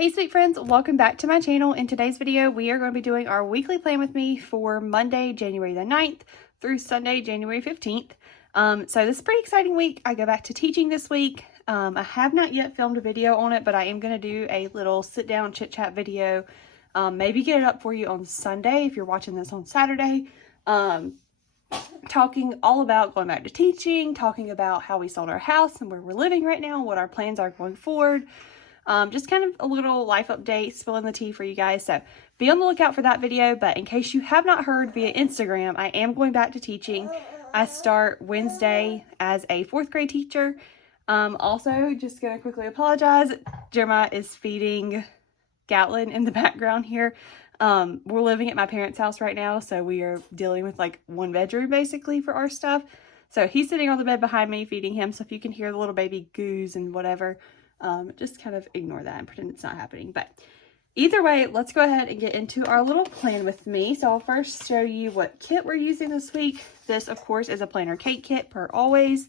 Hey sweet friends, welcome back to my channel. In today's video, we are going to be doing our weekly plan with me for Monday, January the 9th through Sunday, January 15th. So this is a pretty exciting week. I go back to teaching this week. I have not yet filmed a video on it, but I am going to do a little sit down chit chat video. Maybe get it up for you on Sunday if you're watching this on Saturday. Talking all about going back to teaching, talking about how we sold our house and where we're living right now, what our plans are going forward. Just kind of a little life update, spilling the tea for you guys. So be on the lookout for that video. But in case you have not heard via Instagram, I am going back to teaching. I start Wednesday as a 4th grade teacher. Also, just going to quickly apologize. Jeremiah is feeding Gatlin in the background here. We're living at my parents' house right now, so we are dealing with like one bedroom basically for our stuff. So he's sitting on the bed behind me feeding him. So if you can hear the little baby goos and whatever, just kind of ignore that and pretend it's not happening. But either way, let's go ahead and get into our little plan with me. So I'll first show you what kit we're using this week. This, of course, is a planner cake kit per always.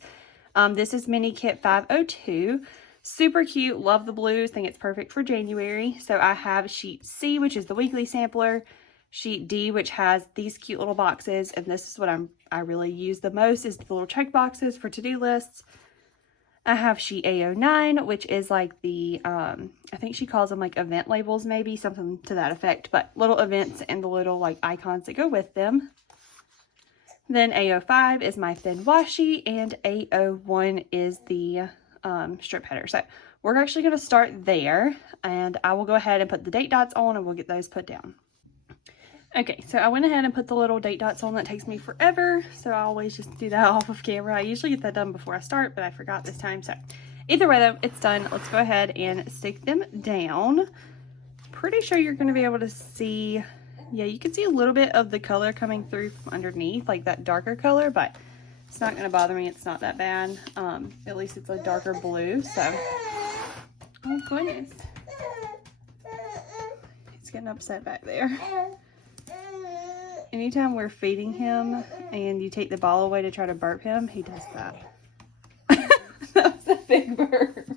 This is mini kit 502. Super cute. Love the blues. Think it's perfect for January. So I have sheet C, which is the weekly sampler. Sheet D, which has these cute little boxes. And this is what I really use the most, is the little check boxes for to-do lists. I have sheet A09, which is like the, I think she calls them like event labels, maybe something to that effect, but little events and the little like icons that go with them. Then A05 is my thin washi, and A01 is the strip header. So we're actually going to start there, and I will go ahead and put the date dots on and we'll get those put down. Okay, so I went ahead and put the little date dots on. That takes me forever, so I always just do that off of camera. I usually get that done before I start, but I forgot this time. So either way though, it's done. Let's go ahead and stick them down. Pretty sure you're going to be able to see, yeah, you can see a little bit of the color coming through from underneath, like that darker color, but it's not going to bother me. It's not that bad. At least it's a darker blue, so. Oh goodness. He's getting upset back there. Anytime we're feeding him and you take the ball away to try to burp him, he does that. That was a big burp.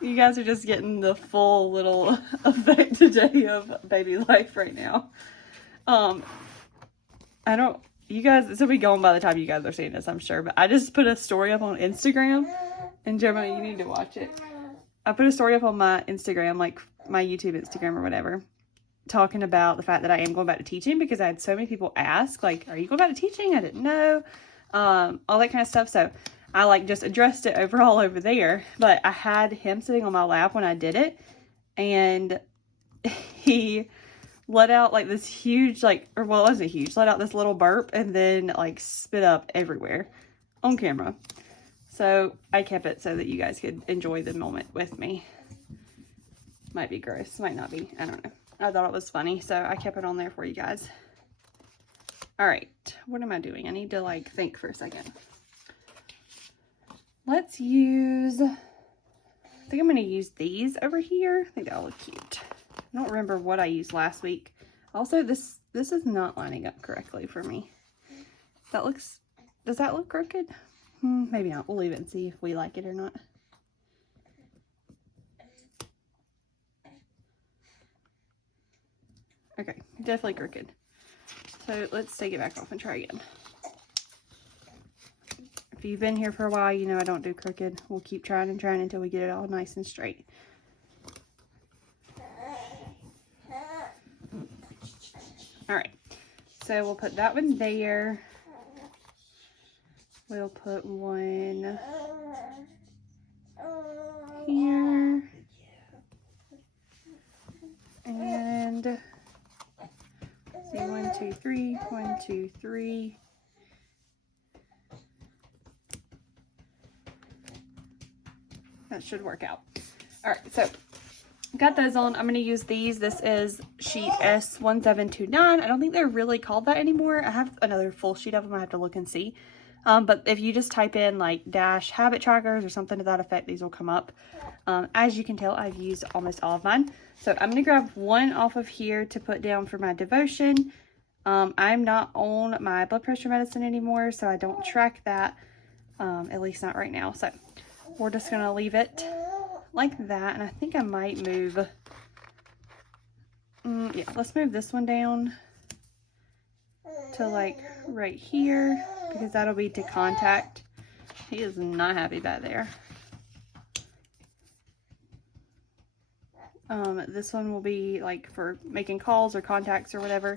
You guys are just getting the full little effect today of baby life right now. You guys, this will be gone by the time you guys are seeing this, I'm sure, but I just put a story up on Instagram, and Jeremiah, you need to watch it. I put a story up on my Instagram, like my YouTube Instagram or whatever, talking about the fact that I am going back to teaching, because I had so many people ask, like, are you going back to teaching? I didn't know, all that kind of stuff. So I like just addressed it overall over there, but I had him sitting on my lap when I did it, and he let out like this huge, like, or well, it wasn't huge, let out this little burp and then like spit up everywhere on camera. So I kept it so that you guys could enjoy the moment with me. Might be gross, might not be, I don't know. I thought it was funny, so I kept it on there for you guys. All right, what am I doing? I need to like think for a second. Let's use, I think I'm going to use these over here. I think that'll look cute. I don't remember what I used last week. Also, this is not lining up correctly for me. Does that look crooked? Maybe not. We'll leave it and see if we like it or not. Okay, definitely crooked. So let's take it back off and try again. If you've been here for a while, you know I don't do crooked. We'll keep trying and trying until we get it all nice and straight. All right, so we'll put that one there. We'll put one here. And see, 1, 2, 3, 1, 2, 3. That should work out. All right, so got those on. I'm going to use these. This is sheet S1729. I don't think they're really called that anymore. I have another full sheet of them. I have to look and see. But if you just type in like dash habit trackers or something to that effect, these will come up. As you can tell, I've used almost all of mine. So I'm going to grab one off of here to put down for my devotion. I'm not on my blood pressure medicine anymore, so I don't track that, at least not right now. So we're just going to leave it like that. And I think I might move, yeah, let's move this one down to like right here, because that'll be to contact. He is not happy back there. This one will be like for making calls or contacts or whatever.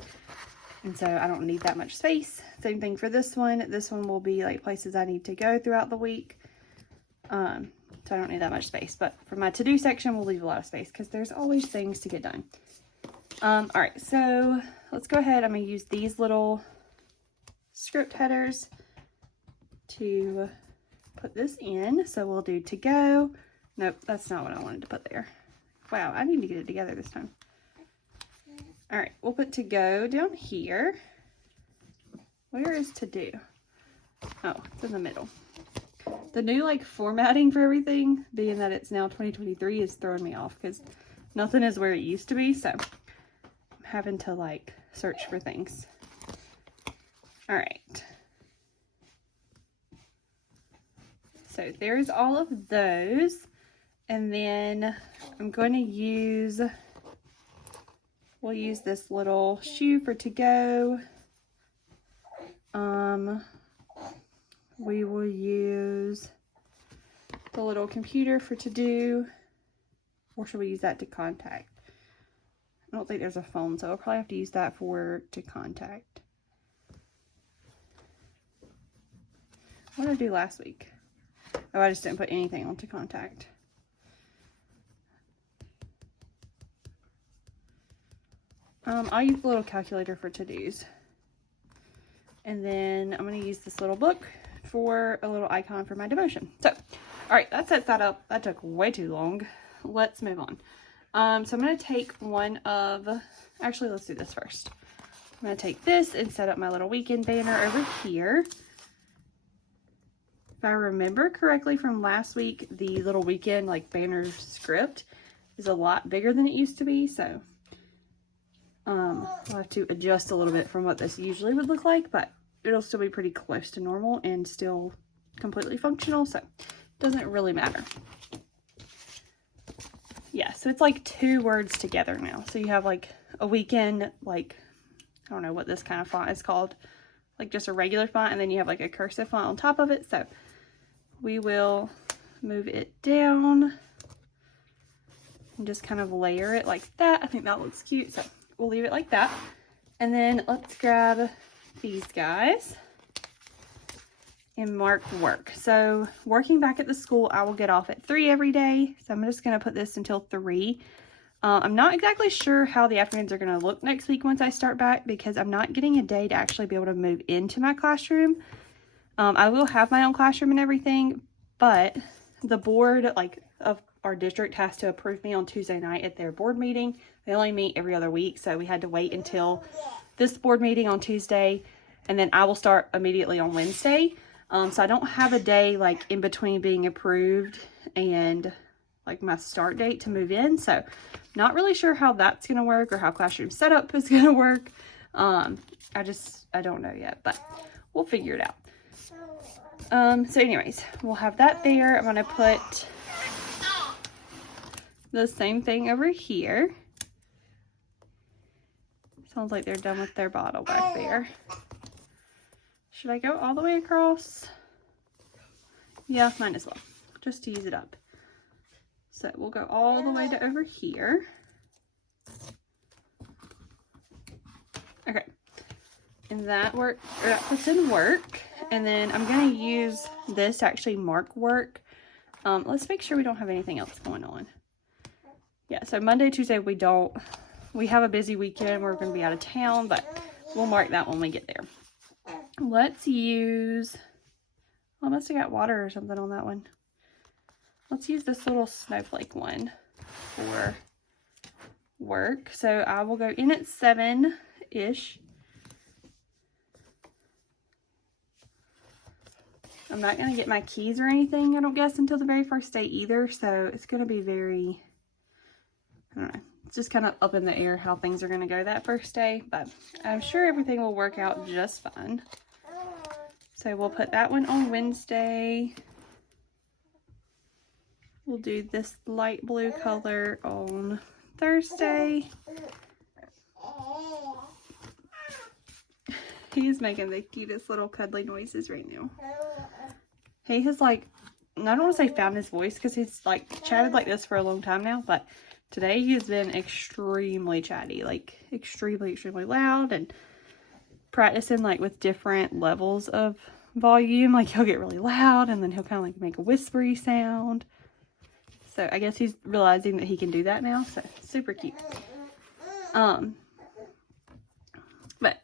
And so I don't need that much space. Same thing for this one. This one will be like places I need to go throughout the week. So I don't need that much space. But for my to-do section, we'll leave a lot of space because there's always things to get done. All right, so let's go ahead. I'm going to use these little script headers to put this in. So we'll do to go. Nope, that's not what I wanted to put there. Wow, I need to get it together this time. All right, we'll put to go down here. Where is to do? Oh, it's in the middle. The new like formatting for everything, being that it's now 2023, is throwing me off because nothing is where it used to be. So I'm having to like search for things. All right. So there's all of those. And then I'm going to use, we'll use this little shoe for to go. We will use the little computer for to do, or should we use that to contact? I don't think there's a phone, so I'll probably have to use that for to contact. What did I do last week? Oh, I just didn't put anything on to contact. I'll use the little calculator for to-dos. And then I'm going to use this little book for a little icon for my devotion. So, all right, that sets that up. That took way too long. Let's move on. So I'm going to take one of, actually, let's do this first. I'm going to take this and set up my little weekend banner over here. If I remember correctly from last week, the little weekend like banner script is a lot bigger than it used to be. So I'll have to adjust a little bit from what this usually would look like, but it'll still be pretty close to normal and still completely functional, so it doesn't really matter. Yeah, so it's like 2 words together now. So you have like a weekend, like, I don't know what this kind of font is called, like just a regular font, and then you have like a cursive font on top of it. So we will move it down and just kind of layer it like that. I think that looks cute, so we'll leave it like that. And then let's grab these guys and mark work. So working back at the school, I will get off at 3 every day. So I'm just going to put this until 3. I'm not exactly sure how the afternoons are going to look next week once I start back, because I'm not getting a day to actually be able to move into my classroom. I will have my own classroom and everything, but the board like of our district has to approve me on Tuesday night at their board meeting. They only meet every other week, so we had to wait until this board meeting on Tuesday, and then I will start immediately on Wednesday. So I don't have a day like in between being approved and like my start date to move in. So not really sure how that's going to work or how classroom setup is going to work. I don't know yet, but we'll figure it out. So anyways, we'll have that there. I'm going to put the same thing over here. Sounds like they're done with their bottle back there. Should I go all the way across? Yeah, might as well, just to use it up. So we'll go all the way to over here. Okay, and that puts in work. And then I'm going to use this to actually mark work. Let's make sure we don't have anything else going on. Yeah, so Monday, Tuesday, we have a busy weekend. We're going to be out of town, but we'll mark that when we get there. Let's use, I must have got water or something on that one. Let's use this little snowflake one for work. So I will go in at 7-ish. I'm not going to get my keys or anything, I don't guess, until the very first day either. So it's going to be very, I don't know. It's just kind of up in the air how things are going to go that first day. But I'm sure everything will work out just fine. So we'll put that one on Wednesday. we'll do this light blue color on Thursday. He's making the cutest little cuddly noises right now. He has like, I don't want to say found his voice because he's like chatted like this for a long time now, but today he's been extremely chatty, like extremely loud, and practicing like with different levels of volume. Like he'll get really loud and then he'll kind of like make a whispery sound. So I guess he's realizing that he can do that now. So super cute. But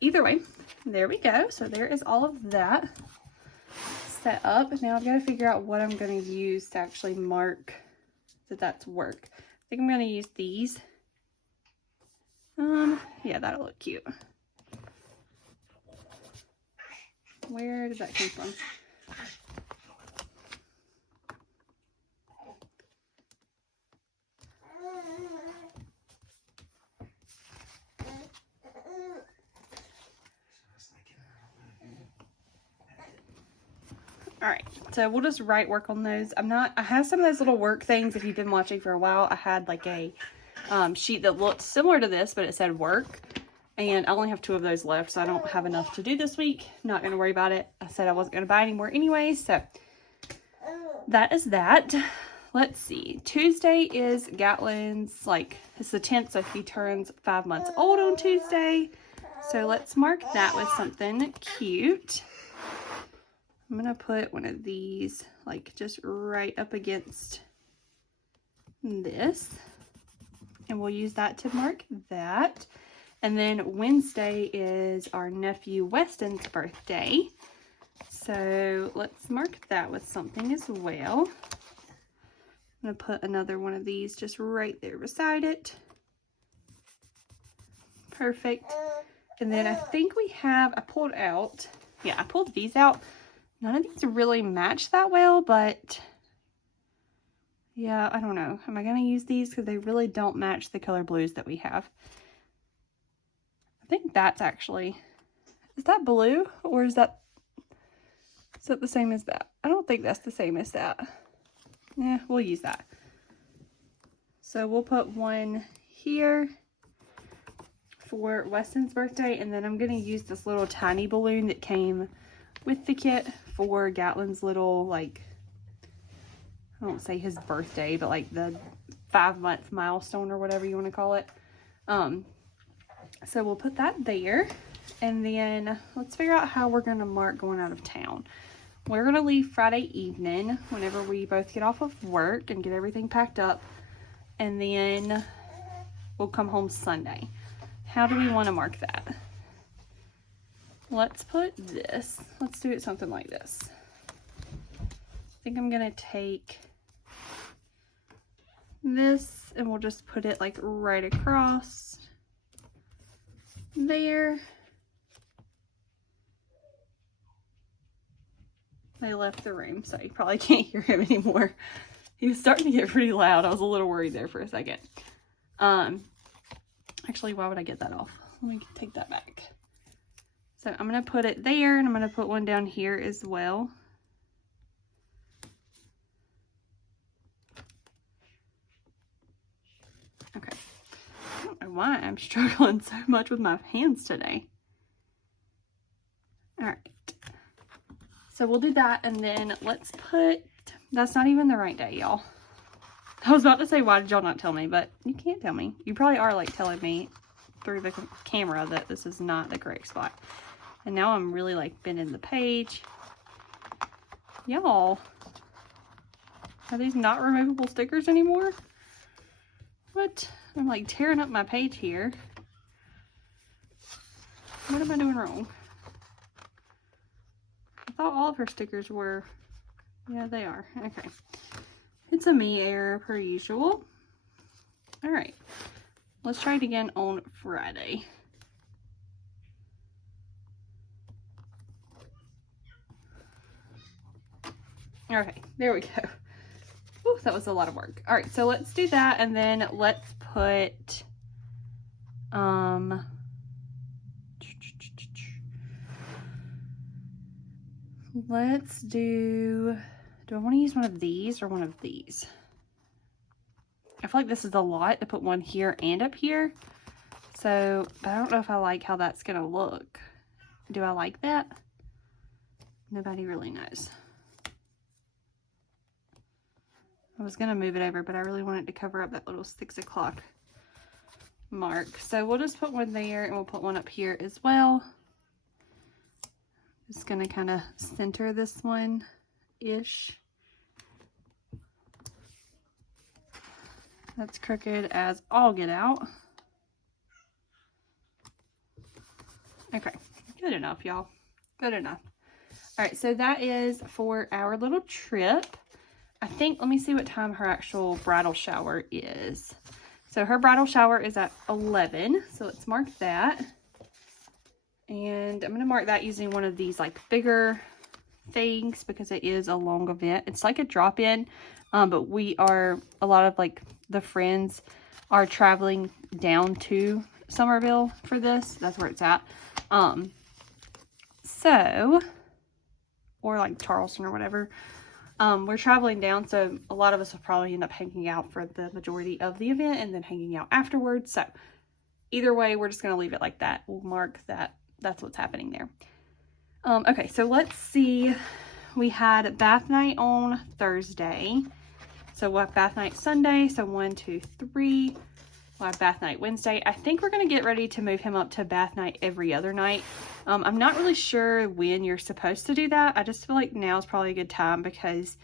either way, there we go. So there is all of that set up. Now I've got to figure out what I'm going to use to actually mark that that's work. I think I'm going to use these. Yeah, that'll look cute. Where did that come from? All right, so we'll just write work on those. I have some of those little work things. If you've been watching for a while, I had like a sheet that looked similar to this, but it said work. And I only have 2 of those left, so I don't have enough to do this week. Not going to worry about it. I said I wasn't going to buy any more anyway, so that is that. Let's see. Tuesday is Gatlin's, like, it's the 10th, so he turns 5 months old on Tuesday. So let's mark that with something cute. I'm going to put one of these, like, just right up against this. And we'll use that to mark that. And then Wednesday is our nephew Weston's birthday. So let's mark that with something as well. I'm going to put another one of these just right there beside it. Perfect. And then I think we have, I pulled these out. None of these really match that well, but yeah, I don't know. Am I going to use these? Because they really don't match the color blues that we have. I think that's actually, is that blue or is that the same as that? I don't think that's the same as that. Yeah, we'll use that. So we'll put one here for Weston's birthday, and then I'm going to use this little tiny balloon that came with the kit for Gatlin's little, like, I won't say his birthday, but like the 5-month milestone or whatever you want to call it. So we'll put that there, and then let's figure out how we're going to mark going out of town. We're going to leave Friday evening whenever we both get off of work and get everything packed up, and then we'll come home Sunday. How do we want to mark that? Let's put this. Let's do it something like this. I think I'm going to take this and we'll just put it like right across there. They left the room, so you probably can't hear him anymore. He was starting to get pretty loud. I was a little worried there for a second. Actually, why would I get that off? Let me take that back. So I'm going to put it there, and I'm going to put one down here as well. Okay. I don't know why I'm struggling so much with my hands today. All right. So we'll do that, and then let's put, that's not even the right day, y'all. I was about to say, why did y'all not tell me? But you can't tell me. You probably are like telling me through the camera that this is not the correct spot. And now I'm really like bending the page. Y'all, are these not removable stickers anymore? What? I'm like tearing up my page here. What am I doing wrong? I thought all of her stickers were, yeah, they are. Okay. It's a me error per usual. All right. Let's try it again on Friday. Okay, there we go. Ooh, that was a lot of work. All right, so let's do that, and then let's put, let's do I want to use one of these or one of these? I feel like this is a lot to put one here and up here. So I don't know if I like how that's going to look. Do I like that? Nobody really knows. I was going to move it over, but I really wanted to cover up that little 6 o'clock mark. So we'll just put one there and we'll put one up here as well. Just going to kind of center this one-ish. That's crooked as all get out. Okay, good enough, y'all. Good enough. All right, so that is for our little trip. I think, let me see what time her actual bridal shower is. So her bridal shower is at 11, so let's mark that. And I'm going to mark that using one of these like bigger things because it is a long event. It's like a drop-in, but a lot of like the friends are traveling down to Somerville for this. That's where it's at. Or like Charleston or whatever. We're traveling down, so a lot of us will probably end up hanging out for the majority of the event and then hanging out afterwards. So either way, we're just going to leave it like that. We'll mark that that's what's happening there. Okay, so let's see. We had bath night on Thursday. So we'll have bath night Sunday. So 1, 2, 3. We'll have bath night Wednesday. I think we're going to get ready to move him up to bath night every other night. I'm not really sure when you're supposed to do that. I just feel like now is probably a good time because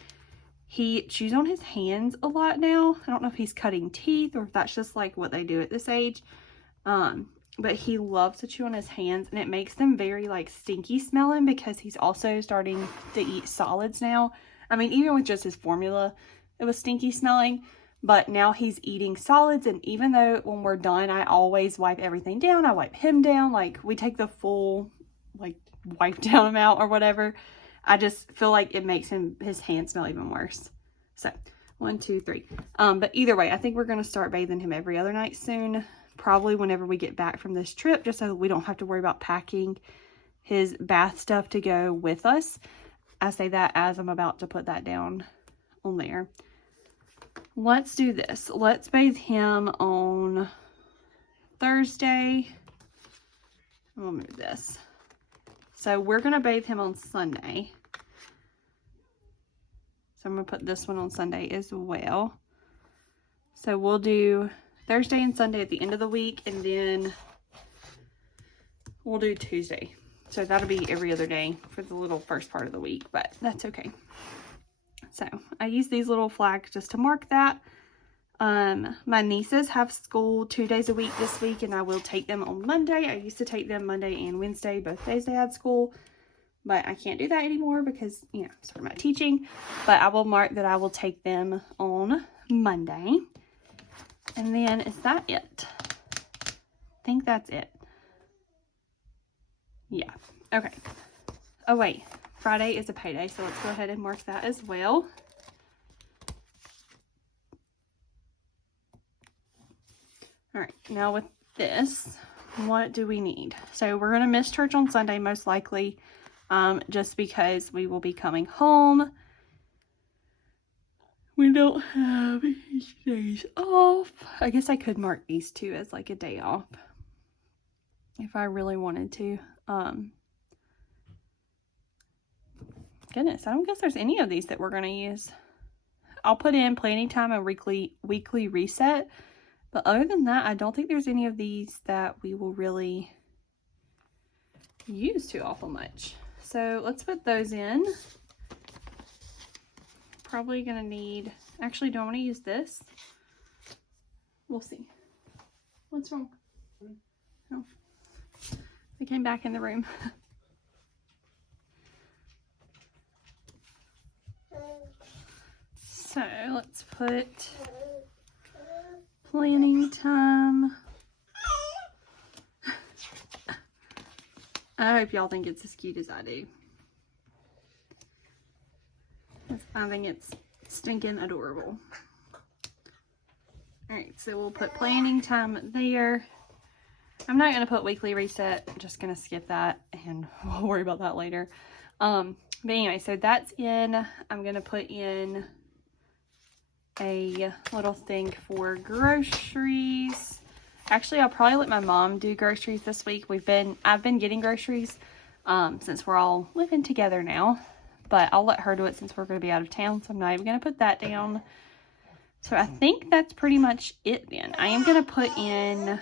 he chews on his hands a lot now. I don't know if he's cutting teeth or if that's just like what they do at this age. But he loves to chew on his hands and it makes them very like stinky smelling because he's also starting to eat solids now. I mean, even with just his formula, it was stinky smelling. But now he's eating solids, and even though when we're done, I always wipe everything down. I wipe him down. Like, we take the full, like, wipe down amount or whatever. I just feel like it makes his hands smell even worse. So, 1, 2, 3. But either way, I think we're going to start bathing him every other night soon. Probably whenever we get back from this trip, just so that we don't have to worry about packing his bath stuff to go with us. I say that as I'm about to put that down on there. Let's do this. Let's bathe him on Thursday. We'll move this. So we're going to bathe him on Sunday. So I'm going to put this one on Sunday as well. So we'll do Thursday and Sunday at the end of the week, and then we'll do Tuesday. So that'll be every other day for the little first part of the week, but that's okay. So I use these little flags just to mark that. My nieces have school 2 days a week this week, and I will take them on Monday. I used to take them Monday and Wednesday, both days they had school, but I can't do that anymore because, you know, sort of my teaching. But I will mark that I will take them on Monday. And then is that it? I think that's it. Yeah. Okay. Oh, wait. Friday is a payday, so let's go ahead and mark that as well. All right, now with this, what do we need? So we're going to miss church on Sunday, most likely, just because we will be coming home. We don't have each days off. I guess I could mark these two as like a day off if I really wanted to. Goodness, I don't guess there's any of these that we're going to use. I'll put in planning time and weekly reset. But other than that, I don't think there's any of these that we will really use too awful much. So let's put those in. Probably going to need... Actually, do I want to use this? We'll see. What's wrong? Oh. They came back in the room. So let's put planning time. I hope y'all think it's as cute as I do. I think it's stinking adorable. Alright, so we'll put planning time there. I'm not going to put weekly reset. I'm just going to skip that and we'll worry about that later. But anyway, so that's in. I'm going to put in a little thing for groceries. Actually, I'll probably let my mom do groceries this week. I've been getting groceries since we're all living together now, but I'll let her do it since we're going to be out of town, so I'm not even going to put that down. So I think that's pretty much it then. I am going to put in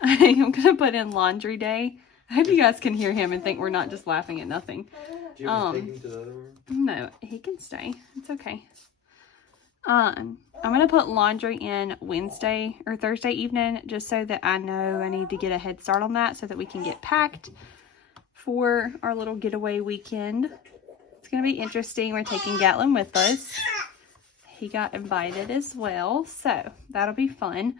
I am going to put in laundry day. I hope you guys can hear him and think we're not just laughing at nothing. Do you want to take him to the other room? No, he can stay. It's okay. I'm going to put laundry in Wednesday or Thursday evening just so that I know I need to get a head start on that so that we can get packed for our little getaway weekend. It's going to be interesting. We're taking Gatlin with us. He got invited as well, so that'll be fun.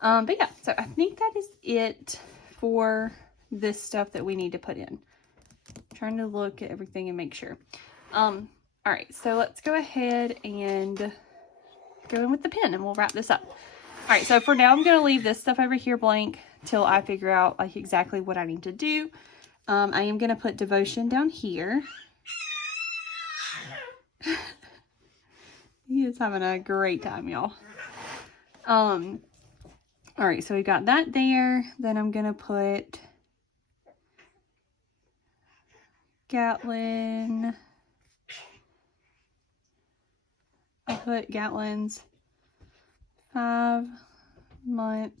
But yeah, so I think that is it for this stuff that we need to put in. I'm trying to look at everything and make sure. All right, so let's go ahead and go in with the pen and we'll wrap this up. All right, so for now, I'm going to leave this stuff over here blank till I figure out like exactly what I need to do. I am going to put devotion down here. He is having a great time, y'all. All right, so we got that there. Then I'm going to put Gatlin. I put Gatlin's 5-month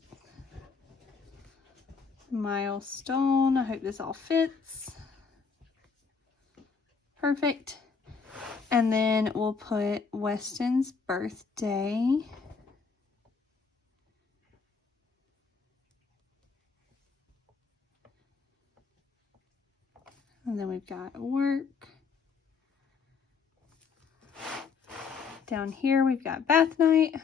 milestone. I hope this all fits. Perfect. And then we'll put Weston's birthday. And then we've got work. Down here we've got bath night.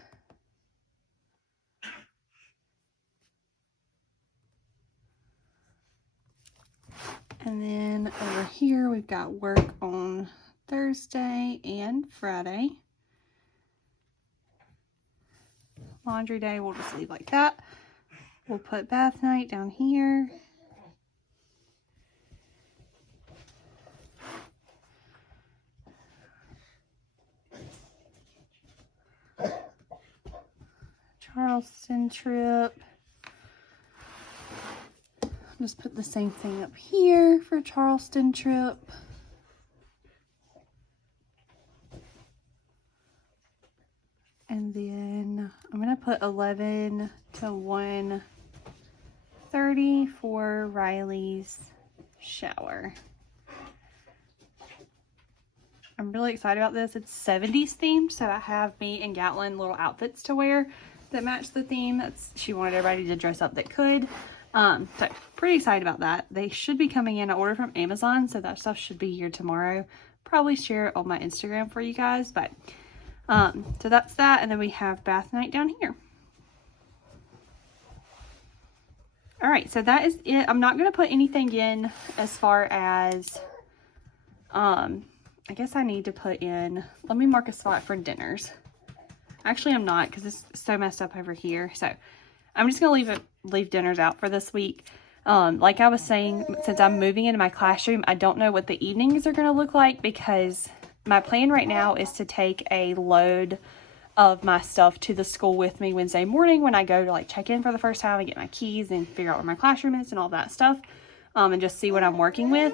And then over here we've got work on Thursday and Friday. Laundry day we'll just leave like that. We'll put bath night down here. Charleston trip. Just put the same thing up here for Charleston trip. And then I'm going to put 11 to 1:30 for Riley's shower. I'm really excited about this. It's 70s themed, so I have me and Gatlin little outfits to wear that match the theme. She wanted everybody to dress up that could. So pretty excited about that. They should be coming in. I ordered from Amazon, so that stuff should be here tomorrow. Probably share it on my Instagram for you guys, but so that's that. And then we have bath night down here. All right, so that is it. I'm not going to put anything in as far as I guess I need to put in, let me mark a spot for dinners. Actually, I'm not, because it's so messed up over here. So I'm just going to leave dinners out for this week. Like I was saying, since I'm moving into my classroom, I don't know what the evenings are going to look like, because my plan right now is to take a load of my stuff to the school with me Wednesday morning when I go to like check in for the first time and get my keys and figure out where my classroom is and all that stuff, and just see what I'm working with.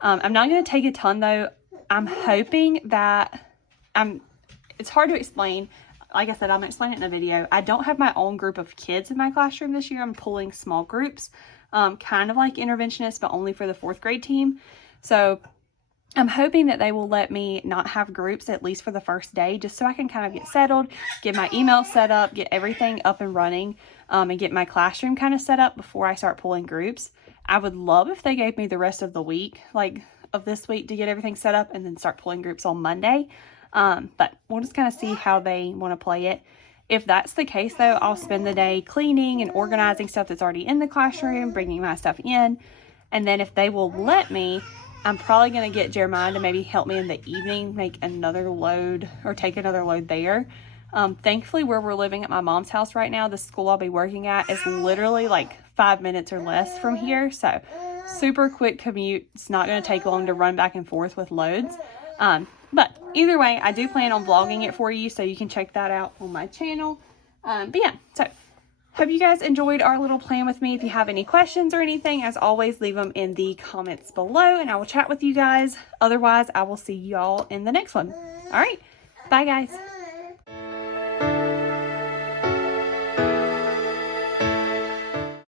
I'm not going to take a ton though. I'm hoping that it's hard to explain. Like I said, I'm explaining it in a video. I don't have my own group of kids in my classroom this year. I'm pulling small groups, kind of like interventionists, but only for the 4th grade team. So I'm hoping that they will let me not have groups at least for the first day, just so I can kind of get settled, get my email set up, get everything up and running, and get my classroom kind of set up before I start pulling groups. I would love if they gave me the rest of the week, like of this week, to get everything set up and then start pulling groups on Monday. But we'll just kind of see how they want to play it. If that's the case though, I'll spend the day cleaning and organizing stuff that's already in the classroom, bringing my stuff in. And then if they will let me, I'm probably going to get Jeremiah to maybe help me in the evening, make another load or take another load there. Thankfully, where we're living at my mom's house right now, the school I'll be working at is literally like 5 minutes or less from here. So super quick commute. It's not going to take long to run back and forth with loads. But either way, I do plan on vlogging it for you, so you can check that out on my channel. But yeah, so hope you guys enjoyed our little plan with me. If you have any questions or anything, as always, leave them in the comments below, and I will chat with you guys. Otherwise, I will see y'all in the next one. All right, bye guys.